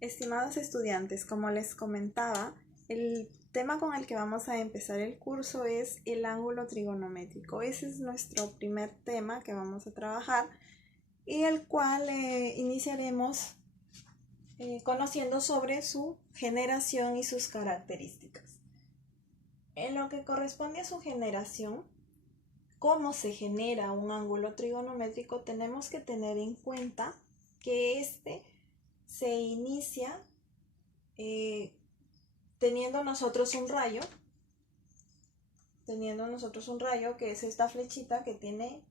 Estimados estudiantes, como les comentaba, el tema con el que vamos a empezar el curso es el ángulo trigonométrico. Ese es nuestro primer tema que vamos a trabajar y el cual iniciaremos conociendo sobre su generación y sus características. En lo que corresponde a su generación, cómo se genera un ángulo trigonométrico, tenemos que tener en cuenta que este se inicia teniendo nosotros un rayo que es esta flechita que tiene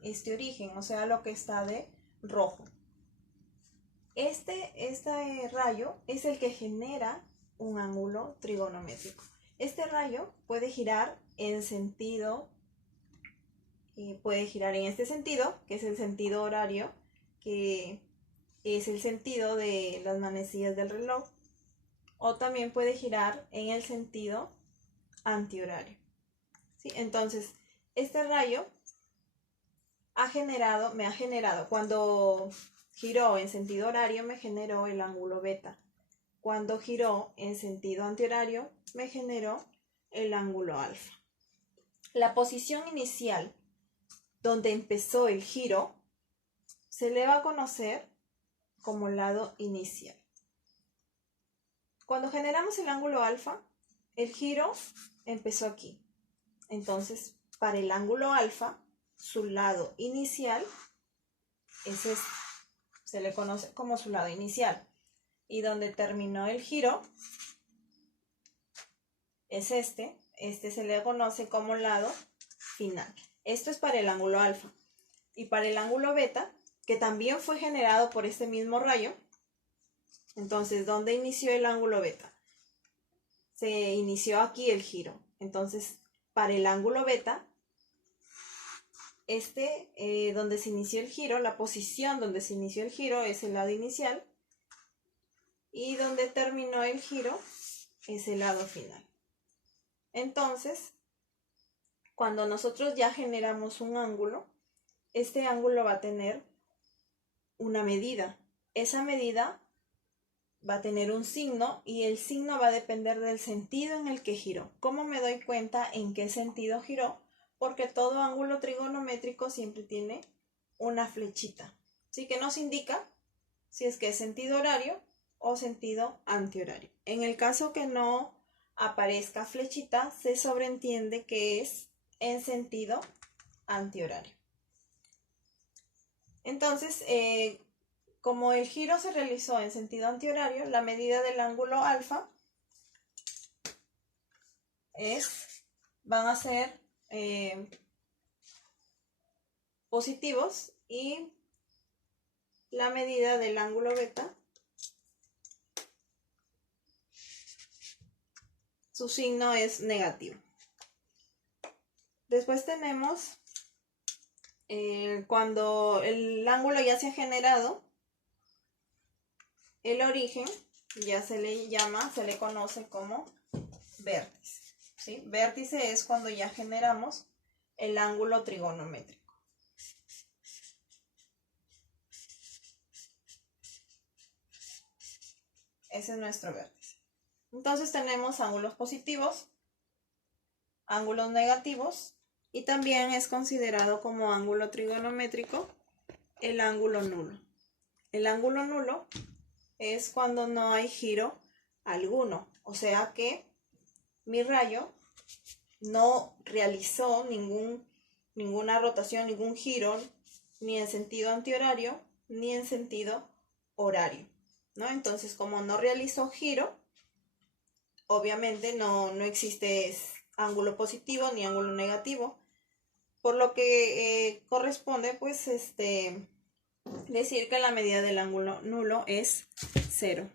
este origen, o sea, lo que está de rojo. Este rayo es el que genera un ángulo trigonométrico. Este rayo puede girar en sentido, puede girar en este sentido, que es el sentido horario, que es el sentido de las manecillas del reloj, o también puede girar en el sentido antihorario. ¿Sí? Entonces, este rayo me ha generado, cuando giró en sentido horario, me generó el ángulo beta. Cuando giró en sentido antihorario, me generó el ángulo alfa. La posición inicial, donde empezó el giro, se le va a conocer como lado inicial. Cuando generamos el ángulo alfa, el giro empezó aquí. Entonces, para el ángulo alfa, su lado inicial es este. Se le conoce como su lado inicial. Y donde terminó el giro es este. Este se le conoce como lado final. Esto es para el ángulo alfa. Y para el ángulo beta, que también fue generado por este mismo rayo. Entonces, ¿dónde inició el ángulo beta? Se inició aquí el giro. Entonces, para el ángulo beta, donde se inició el giro, la posición donde se inició el giro es el lado inicial. Y donde terminó el giro es el lado final. Entonces, cuando nosotros ya generamos un ángulo, este ángulo va a tener una medida. Esa medida va a tener un signo y el signo va a depender del sentido en el que giró. ¿Cómo me doy cuenta en qué sentido giró? Porque todo ángulo trigonométrico siempre tiene una flechita, ¿sí? Que nos indica si es que es sentido horario o sentido antihorario. En el caso que no aparezca flechita, se sobreentiende que es en sentido antihorario. Entonces, como el giro se realizó en sentido antihorario, la medida del ángulo alfa van a ser positivos y la medida del ángulo beta, su signo es negativo. Después tenemos cuando el ángulo ya se ha generado, el origen ya se le conoce como vértice. ¿Sí? Vértice es cuando ya generamos el ángulo trigonométrico. Ese es nuestro vértice. Entonces tenemos ángulos positivos, ángulos negativos y también es considerado como ángulo trigonométrico el ángulo nulo. El ángulo nulo es cuando no hay giro alguno, o sea que mi rayo no realizó ninguna rotación, ningún giro, ni en sentido antihorario, ni en sentido horario, ¿no? Entonces, como no realizó giro, obviamente no existe ángulo positivo ni ángulo negativo, por lo que corresponde, pues, decir que la medida del ángulo nulo es 0.